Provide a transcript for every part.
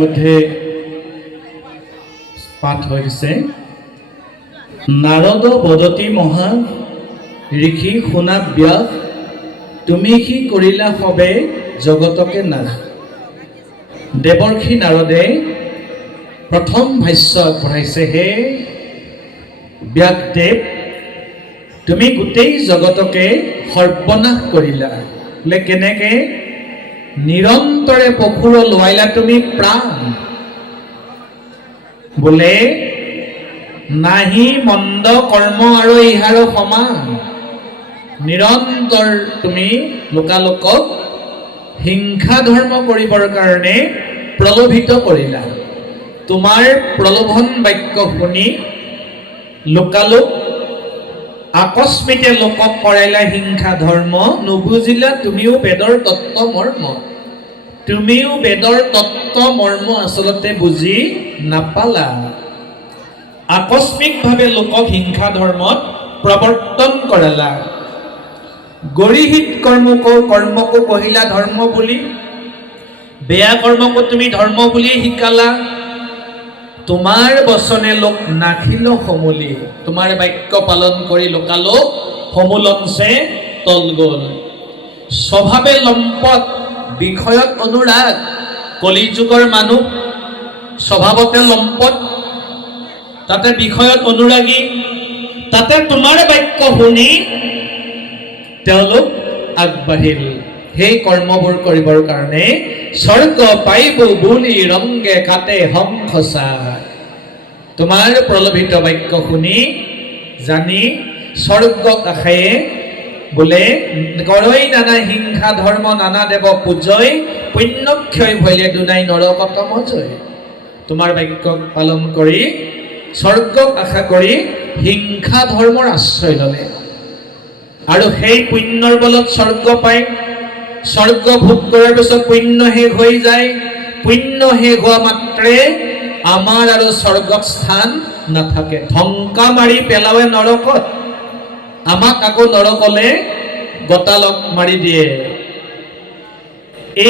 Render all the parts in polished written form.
মধ্যে পাঠ হৈছে নাৰদ বদতি মহা ঋষি শুনা ব্যাস তুমি কি কৰিলা সবে জগতকে নাশ। দেৱৰ্ষি নাৰদে প্ৰথম ভাষ্য পঢ়াইছে, হে ব্যাসদেৱ তুমি গোটেই জগতকে সৰ্বনাশ কৰিলা। বোলে কেনেকে? নিৰন্তৰে পশুৰ লোৱাইলা তুমি প্ৰাণ। বোলে নাহি মন্দ কৰ্ম আৰু ইহাৰ সমান। নিৰন্তৰ তুমি লোকালোকক হিংসা ধৰ্ম কৰিবৰ কাৰণে প্ৰলোভিত কৰিলা। তোমাৰ প্ৰলোভন বাক্য শুনি লোকালোক আকস্মিতে লোকক কৰাইলা হিংসা ধৰ্ম। নুবুজিলা তুমিও বেদৰ তত্ত্ব মৰ্ম। তুমিও বেদৰ তত্ত্ব মৰ্ম আচলতে বুজি নাপালা। আকস্মিকভাৱে লোকক হিংসা ধৰ্মত প্ৰৱৰ্তন কৰালা। গৰিহিত কৰ্মকো কহিলা ধৰ্ম বুলি। বেয়া কৰ্মকো তুমি ধৰ্ম বুলি শিকালা। তোমাৰ বচনে লোক নাখিল সমুলি। তোমাৰ বাক্য পালন কৰি লোকালোক সমুলঞ্চে তল গল। স্বভাৱে লম্পট বিষয়ত অনুৰাগ। কলিযুগৰ মানুহ স্বভাৱতে লম্পট, তাতে বিষয়ত অনুৰাগী। তাতে তোমাৰ বাক্য শুনি তেওঁলোক আগবাঢ়িল। সেই কৰ্মবোৰ কৰিবৰ কাৰণে স্বৰ্গ পাইব বুলি ৰংগে কাটে হংসচা। তোমাৰ প্ৰলোভিত বাক্য শুনি জানি স্বৰ্গক আশায়ে বোলে কৰৈ নানা হিংসা ধৰ্ম নানা দেৱ পূজয়। পুণ্যক্ষয় ভৈলে দুনাই নৰকত মজয়। তোমাৰ বাক্য পালন কৰি স্বৰ্গক আশা কৰি হিংসা ধৰ্মৰ আশ্ৰয় ললে আৰু সেই পুণ্যৰ বলত স্বৰ্গ পায়। স্বৰ্গ ভোগ কৰাৰ পিছত পুণ্য শেষ হৈ যায়। পুণ্য শেষ হোৱা মাত্ৰে আমাৰ আৰু স্বৰ্গত স্থান নাথাকে। ধ্বংকা মাৰি পেলাৱে নৰকত। আমাক আকৌ নৰকলে গতালক মাৰি দিয়ে।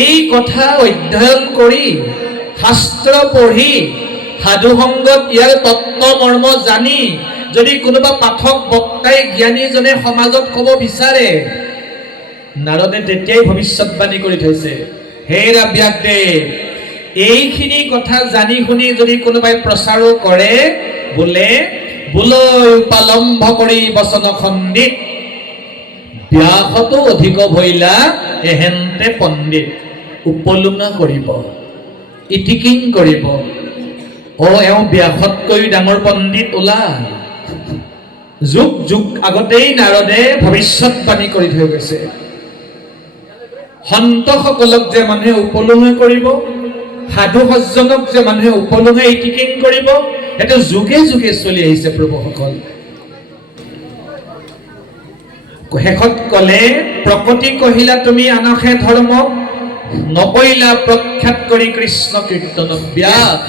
এই কথা অধ্যয়ন কৰি শাস্ত্ৰ পঢ়ি সাধু সংগত ইয়াৰ তত্ত্ব মৰ্ম জানি যদি কোনোবা পাঠক বক্তাই জ্ঞানীজনে সমাজত ক'ব বিচাৰে, নাৰদে তেতিয়াই ভৱিষ্যৎবাণী কৰি থৈছে, হে ব্যাসদেৱ এইখিনি কথা জানি শুনি যদি কোনোবাই প্ৰচাৰো কৰে, বোলে বোলৈ উপালম্ভ কৰি বচন খণ্ডিত। ব্যাসতো অধিক ভৈলা এহেন্তে পণ্ডিত। উপলুঙা কৰিব, ইটিকিং কৰিব। এওঁ ব্যাসতকৈ ডাঙৰ পণ্ডিত ওলাল। যুগ যুগ আগতেই নাৰদে ভৱিষ্যৎবাণী কৰি থৈ গৈছে। সন্তসকলক যে মানুহে উপলুঙা কৰিব, সাধু সজ্জনক যে মানুহে উপলুঙা ইটিকিং কৰিব, সেইটো যুগে যুগে চলি আহিছে প্ৰভুসকল। শেষত কলে, প্ৰকৃতি কহিলা তুমি আনসে ধৰ্ম, নকৰিলা প্ৰখ্যাত কৰি কৃষ্ণ কীৰ্তন। ব্যাস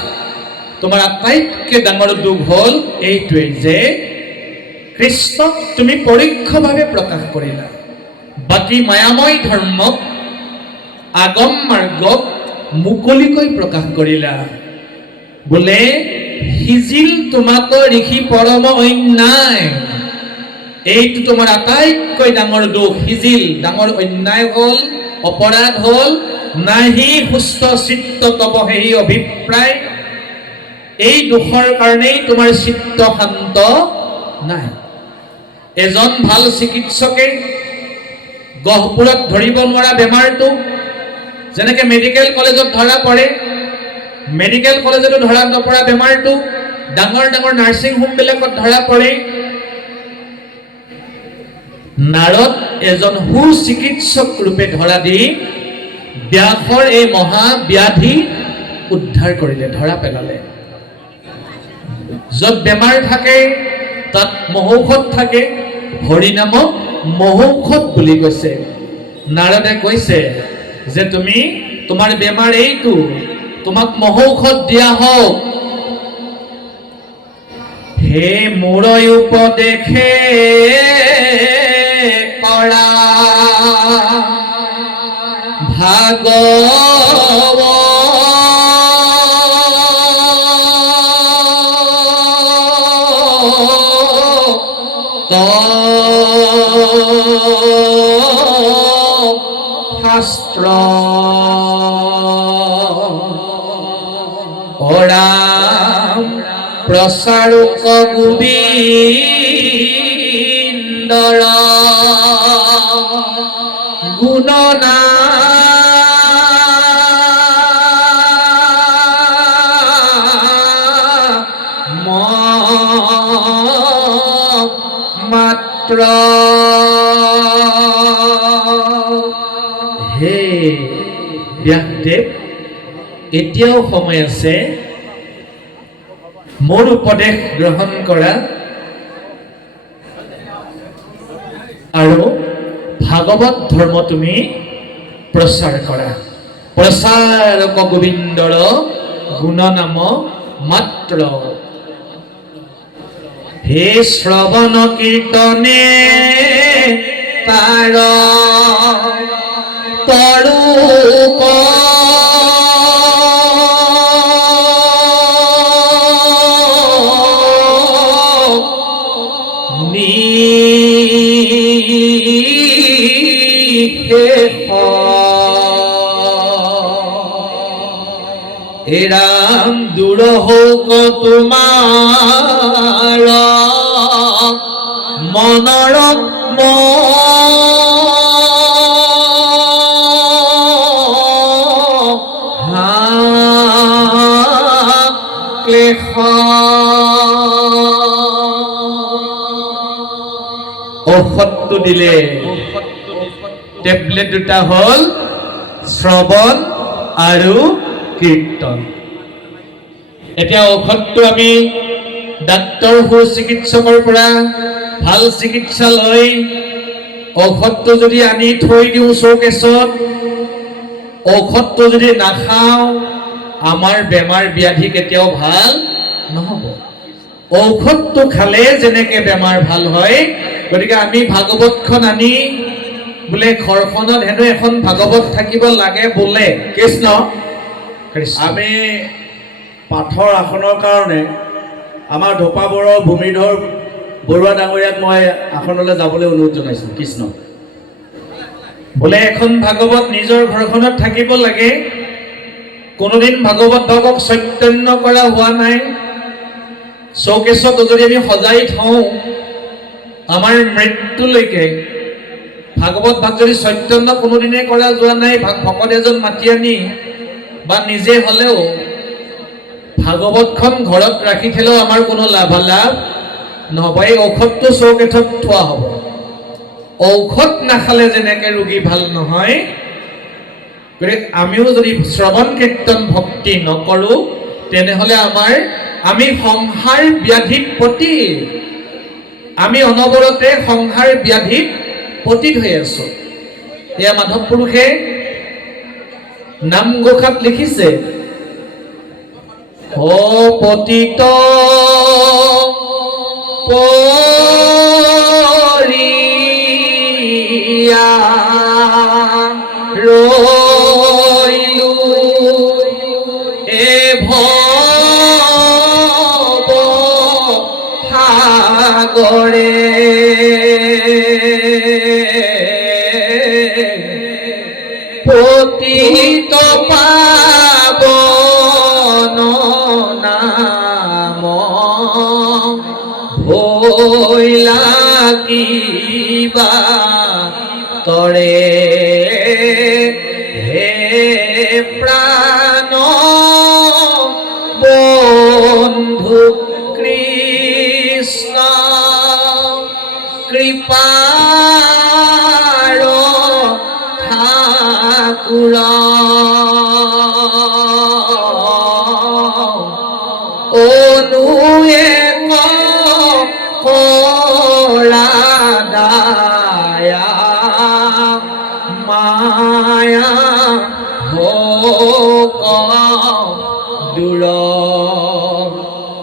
তোমাৰ আটাইতকৈ ডাঙৰ দুখ হ'ল এইটোৱে যে কৃষ্ণক তুমি পৰোক্ষভাৱে প্ৰকাশ কৰিলা। বাকী মায়াময় ধৰ্মক আগম মাৰ্গক মুকলিকৈ প্ৰকাশ কৰিলা। বোলে সিজিল তোমাক ঋষি পৰম অন্যায়। এইটো তোমাৰ আটাইতকৈ ডাঙৰ দুখ। সিজিল, ডাঙৰ অন্যায় হ'ল, অপৰাধ হ'ল। নাহি সুস্থ চিত্ত তব সেই অভিপ্ৰায়। এই দুখৰ কাৰণেই তোমাৰ চিত্ত শান্ত নাই। এজন ভাল চিকিৎসকে গহপুৰত ধৰিব নোৱাৰা বেমাৰটো যেনেকে মেডিকেল কলেজত ধৰা পৰে, মেডিকেল কলেজতো ধৰা নপৰা বেমাৰটো ডাঙৰ ডাঙৰ নাৰ্ছিং হোমবিলাকত ধৰা পৰে। নাৰদ এজন সুচিকিৎসক ৰূপে ধৰা দি ব্যাসৰ এই মহাব্যাধি উদ্ধাৰ কৰিলে, ধৰা পেলালে। য'ত বেমাৰ থাকে তাত মহৌষধ থাকে। হৰিনামক মহৌষধ বুলি কৈছে। নাৰদে কৈছে যে তুমি, তোমাৰ বেমাৰ এইটো, তোমাক মহৌষধ দিয়া হওক। হে মোৰ উপদেশে কৰা ভাগৱত শাস্ত্ৰ অৰাম প্ৰচাৰক গোবিন্দৰ গুণনা মাত্ৰ হে ব্যাসদেৱ এতিয়াও সময় আছে মোৰ উপদেশ গ্ৰহণ কৰা আৰু ভাগৱত ধৰ্ম তুমি প্ৰচাৰ কৰা প্ৰচাৰক গোবিন্দৰ গুণনাম মাত্ৰ হে শ্ৰৱণ কীৰ্তনে তাৰ তৰুক এৰাম দূৰ হওক তোমাৰ মনৰ ক্লেশ ঔষধটো দিলে টেবলেট দুটা হ'ল শ্ৰৱণ আৰু কীৰ্তন এতিয়া ঔষধটো আমি ডাক্তৰ চিকিৎসকৰ পৰা ভাল চিকিৎসা লৈ ঔষধটো যদি আনি থৈ দিওঁ চৌকেছত ঔষধটো যদি নাখাওঁ আমাৰ বেমাৰ ব্যাধি কেতিয়াও ভাল নহ'ব ঔষধটো খালে যেনেকে বেমাৰ ভাল হয় গতিকে আমি ভাগৱতখন আনি বোলে ঘৰখনত হেনো এখন ভাগৱত থাকিব লাগে বোলে কৃষ্ণ আমি পাঠৰ আসনৰ কাৰণে আমাৰ ধোপাবৰৰ ভূমিধৰ বৰুৱা ডাঙৰীয়াক মই আসনলৈ যাবলৈ অনুৰোধ জনাইছোঁ কৃষ্ণ বোলে এখন ভাগৱত নিজৰ ঘৰখনত থাকিব লাগে কোনোদিন ভাগৱত ভাগক চৈতন্য কৰা হোৱা নাই চৌকেছত যদি আমি সজাই থওঁ আমাৰ মৃত্যুলৈকে ভাগৱত ভাগ যদি চৈতন্য কোনোদিনে কৰা যোৱা নাই ভকত এজন মাতি আনি বা নিজে হ'লেও ভাগৱতখন ঘৰত ৰাখি থলেও আমাৰ কোনো লাভালাভ নহ'ব এই ঔষধটো চৌকেছত থোৱা হ'ব ঔষধ নাখালে যেনেকে ৰোগী ভাল নহয় গতিকে আমিও যদি শ্ৰৱণ কীৰ্তন ভক্তি নকৰোঁ তেনেহ'লে আমি সংসাৰ ব্যাধিত পতিত আমি অনবৰতে সংসাৰ ব্যাধিত পতিত হৈ আছো এয়া মাধৱ পুৰুষে নামঘোষাত লিখিছে ও পতিত পৰিয়া ৰৈলো এ ভৱ সাগৰে পতিত পাবন নাম ভৈলা কিবা তৰে হে প্ৰাণ বন্ধু কৃষ্ণ কৃপাৰ ঠাকুৰ অনুয়ে কৰা দায়া মায়া হোক দূৰ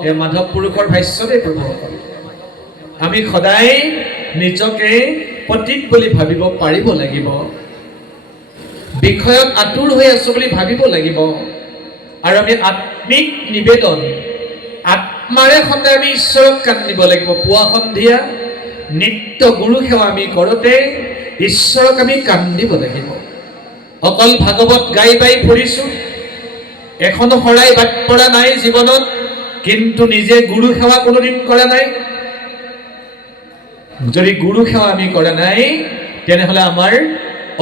এই মাধৱ পুৰুষৰ ভাষ্য দেই প্ৰভুসকল আমি সদায় নিজকে পতিত বুলি ভাবিব পাৰিব লাগিব বিষয়ত আতুৰ হৈ আছো বুলি ভাবিব লাগিব আৰু আমি আত্মিক নিবেদন আত্মাৰে সদায় আমি ঈশ্বৰক কান্দিব লাগিব পুৱা সন্ধিয়া নিত্য গুৰু সেৱা আমি কৰোঁতে ঈশ্বৰক আমি কান্দিব লাগিব। অকল ভাগৱত গাই বাই ফুৰিছোঁ, এখনো শৰাই বাদ পৰা নাই জীৱনত, কিন্তু নিজে গুৰু সেৱা কোনোদিন কৰা নাই। যদি গুৰু সেৱা আমি কৰা নাই, তেনেহ'লে আমাৰ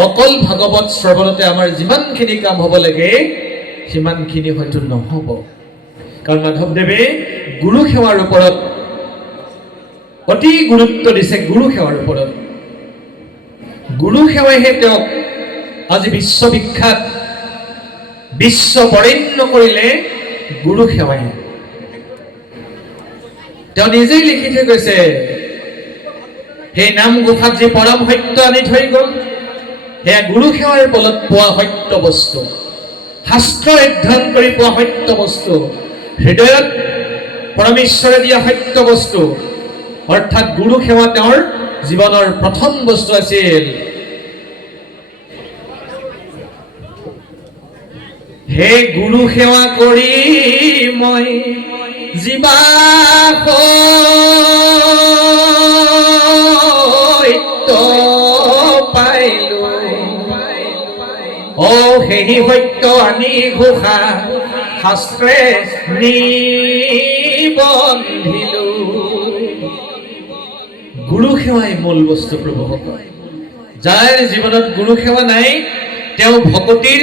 অকল ভাগৱত শ্ৰৱণতে আমাৰ যিমানখিনি কাম হ'ব লাগে সিমানখিনি হয়তো নহ'ব। কাৰণ মাধৱদেৱে গুৰু সেৱাৰ ওপৰত অতি গুৰুত্ব দিছে। গুৰু সেৱাৰ ওপৰত গুৰু সেৱাইহে তেওঁক আজি বিশ্ববিখ্যাত, বিশ্ব বৰেণ্য কৰিলে গুৰু সেৱাই। তেওঁ নিজেই লিখি থৈ গৈছে, সেই নামঘোষাত যি পৰম সত্য আনি থৈ গ'ল, সেয়া গুৰু সেৱাৰ বলত পোৱা সত্য বস্তু, শাস্ত্ৰ অধ্যয়ন কৰি পোৱা সত্য বস্তু, হৃদয়ত পৰমেশ্বৰে দিয়া সত্য বস্তু, অৰ্থাৎ গুৰু সেৱা তেওঁৰ জীৱনৰ প্ৰথম বস্তু আছিল। হে গুৰু সেৱা কৰি মই জীৱা সত্য পাইলো, অ সেই সত্য আনি ঘোষা শাস্ত্ৰে নিবন্ধিলো। গুৰু সেৱাই মূল বস্তু প্ৰভুসকল। যাৰ জীৱনত গুৰু সেৱা নাই, তেওঁ ভকতিৰ